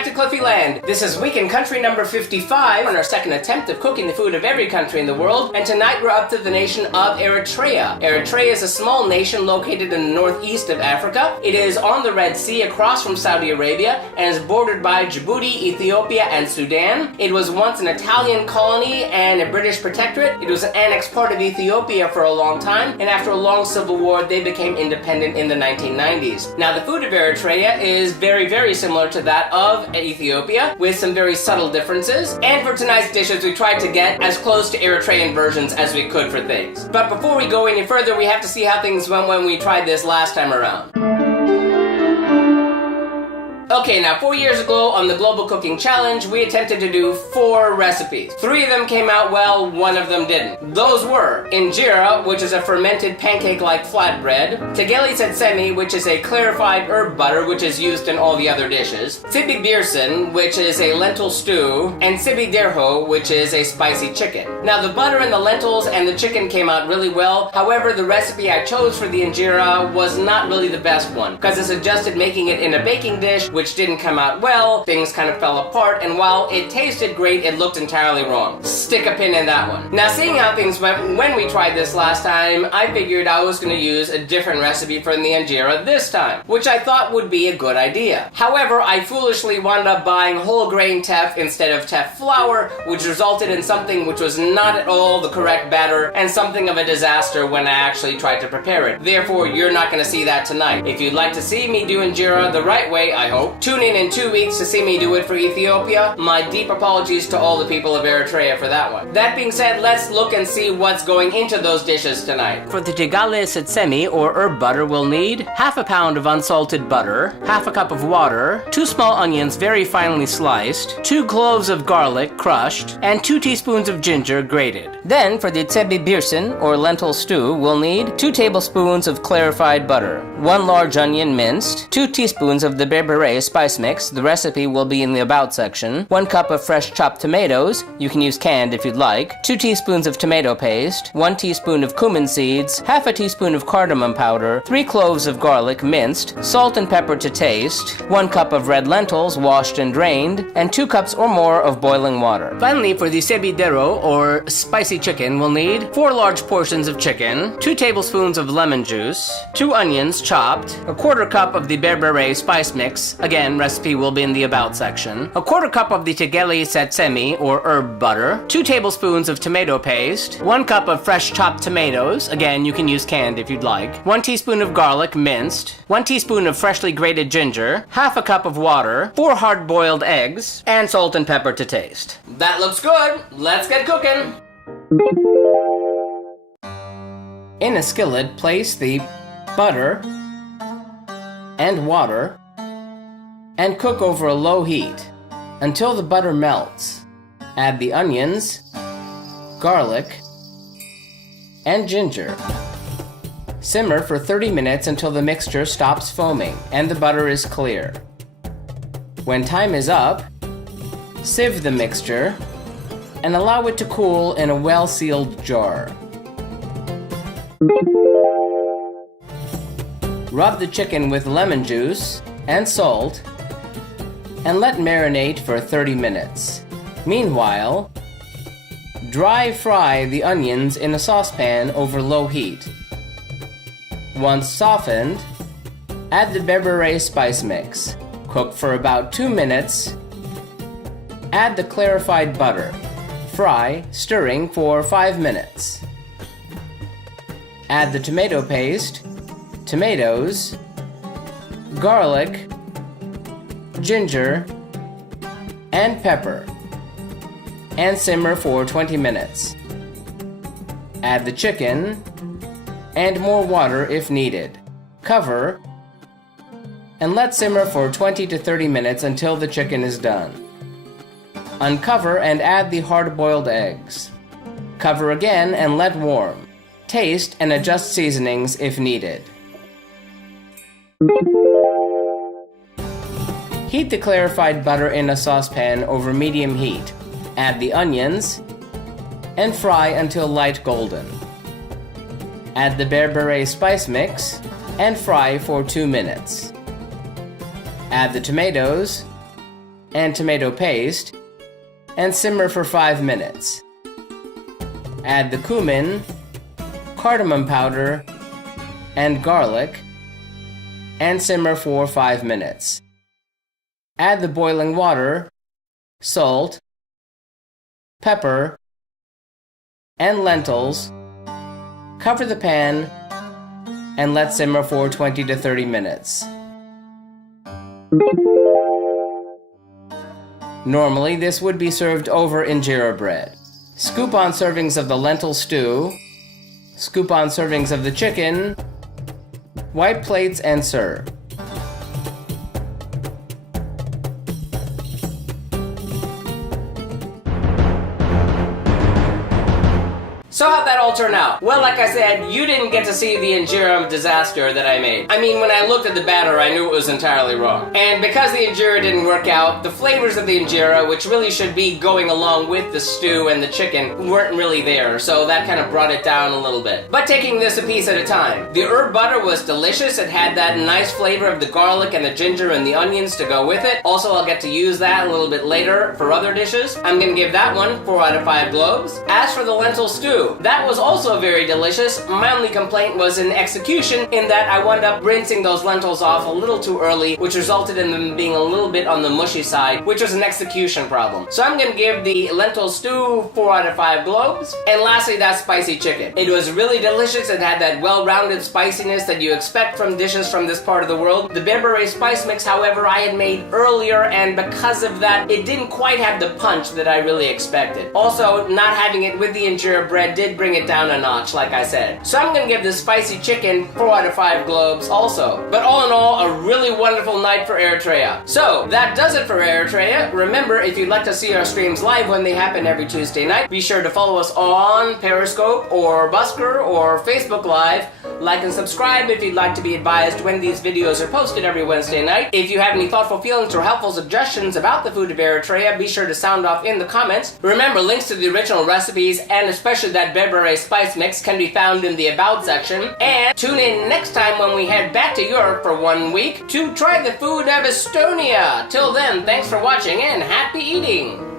back to Cliffieland. This is week in country number 55 on our second attempt of cooking the food of every country in the world, and tonight we're up to the nation of Eritrea. Eritrea is a small nation located in the northeast of Africa. It is on the Red Sea across from Saudi Arabia and is bordered by Djibouti, Ethiopia, and Sudan. It was once an Italian colony and a British protectorate. It was an annexed part of Ethiopia for a long time, and after a long civil war, they became independent in the 1990s. Now, the food of Eritrea is very, very similar to that of Ethiopia, with some very subtle differences. And for tonight's dishes, we tried to get as close to Eritrean versions as we could for things. But before we go any further, we have to see how things went when we tried this last time around. Okay, now 4 years ago on the Global Cooking Challenge, we attempted to do 4 recipes. 3 of them came out well, 1 of them didn't. Those were injera, which is a fermented pancake-like flatbread, Tegele Setsemi, which is a clarified herb butter which is used in all the other dishes, Tsebhi Birsen, which is a lentil stew, and Tsebhi Derho, which is a spicy chicken. Now the butter and the lentils and the chicken came out really well. However, the recipe I chose for the injera was not really the best one, because I suggested making it in a baking dish, which didn't come out well. Things kind of fell apart, and while it tasted great, it looked entirely wrong. Stick a pin in that one. Now, seeing how things went when we tried this last time, I figured I was going to use a different recipe for the injera this time, which I thought would be a good idea. However, I foolishly wound up buying whole grain teff instead of teff flour, which resulted in something which was not at all the correct batter and something of a disaster when I actually tried to prepare it. Therefore, you're not going to see that tonight. If you'd like to see me do injera the right way, I hope, tune in 2 weeks to see me do it for Ethiopia. My deep apologies to all the people of Eritrea for that one. That being said, let's look and see what's going into those dishes tonight. For the Tegele Setsemi, or herb butter, we'll need half a pound of unsalted butter, half a cup of water, 2 small onions very finely sliced, 2 cloves of garlic crushed, and 2 teaspoons of ginger grated. Then, for the Tsebhi Birsen, or lentil stew, we'll need 2 tablespoons of clarified butter, 1 large onion minced, 2 teaspoons of the berbere spice mix. The recipe will be in the About section. 1 cup of fresh chopped tomatoes. You can use canned if you'd like. 2 teaspoons of tomato paste. 1 teaspoon of cumin seeds. Half a teaspoon of cardamom powder. 3 cloves of garlic minced. Salt and pepper to taste. 1 cup of red lentils washed and drained. And 2 cups or more of boiling water. Finally, for the Tsebhi Derho, or spicy chicken, we'll need 4 large portions of chicken, 2 tablespoons of lemon juice, 2 onions chopped, a 1/4 cup of the berbere spice mix. Again, recipe will be in the About section. A 1/4 cup of the Tegele Setsemi, or herb butter. 2 tablespoons of tomato paste. 1 cup of fresh chopped tomatoes. Again, you can use canned if you'd like. 1 teaspoon of garlic minced. 1 teaspoon of freshly grated ginger. Half a cup of water. 4 hard-boiled eggs. And salt and pepper to taste. That looks good. Let's get cooking. In a skillet, place the butter and water and cook over a low heat until the butter melts. Add the onions, garlic, and ginger. Simmer for 30 minutes until the mixture stops foaming and the butter is clear. When time is up, sieve the mixture and allow it to cool in a well-sealed jar. Rub the chicken with lemon juice and salt and let marinate for 30 minutes. Meanwhile, dry fry the onions in a saucepan over low heat. Once softened, add the berbere spice mix. Cook for about 2 minutes. Add the clarified butter. Fry, stirring for 5 minutes. Add the tomato paste, tomatoes, garlic, ginger, and pepper, and simmer for 20 minutes. Add the chicken and more water if needed. Cover and let simmer for 20 to 30 minutes until the chicken is done. Uncover and add the hard-boiled eggs. Cover again and let warm. Taste and adjust seasonings if needed. Heat the clarified butter in a saucepan over medium heat. Add the onions and fry until light golden. Add the berbere spice mix and fry for 2 minutes. Add the tomatoes and tomato paste, and simmer for 5 minutes. Add the cumin, cardamom powder, and garlic, and simmer for 5 minutes. Add the boiling water, salt, pepper, and lentils. Cover the pan and let simmer for 20 to 30 minutes. Normally, this would be served over injera bread. Scoop on servings of the lentil stew, scoop on servings of the chicken, wipe plates and serve. So how'd that all turn out? Well, like I said, you didn't get to see the injera disaster that I made. I mean, when I looked at the batter, I knew it was entirely wrong. And because the injera didn't work out, the flavors of the injera, which really should be going along with the stew and the chicken, weren't really there, so that kind of brought it down a little bit. But taking this a piece at a time. The herb butter was delicious. It had that nice flavor of the garlic and the ginger and the onions to go with it. Also, I'll get to use that a little bit later for other dishes. I'm gonna give that one 4 out of 5 globes. As for the lentil stew, that was also very delicious. My only complaint was in execution, in that I wound up rinsing those lentils off a little too early, which resulted in them being a little bit on the mushy side, which was an execution problem. So I'm gonna give the lentil stew 4 out of 5 globes. And lastly, that spicy chicken. It was really delicious. It had that well-rounded spiciness that you expect from dishes from this part of the world. The berbere spice mix, however, I had made earlier, and because of that, it didn't quite have the punch that I really expected. Also, not having it with the injera bread did bring it down a notch, like I said. So I'm gonna give the spicy chicken 4 out of 5 globes also. But all in all, a really wonderful night for Eritrea. So that does it for Eritrea. Remember, if you'd like to see our streams live when they happen every Tuesday night, be sure to follow us on Periscope or Busker or Facebook Live. Like and subscribe if you'd like to be advised when these videos are posted every Wednesday night. If you have any thoughtful feelings or helpful suggestions about the food of Eritrea, be sure to sound off in the comments. Remember, links to the original recipes and especially that berbere spice mix can be found in the About section. And tune in next time when we head back to Europe for 1 week to try the food of Estonia. Till then, thanks for watching and happy eating!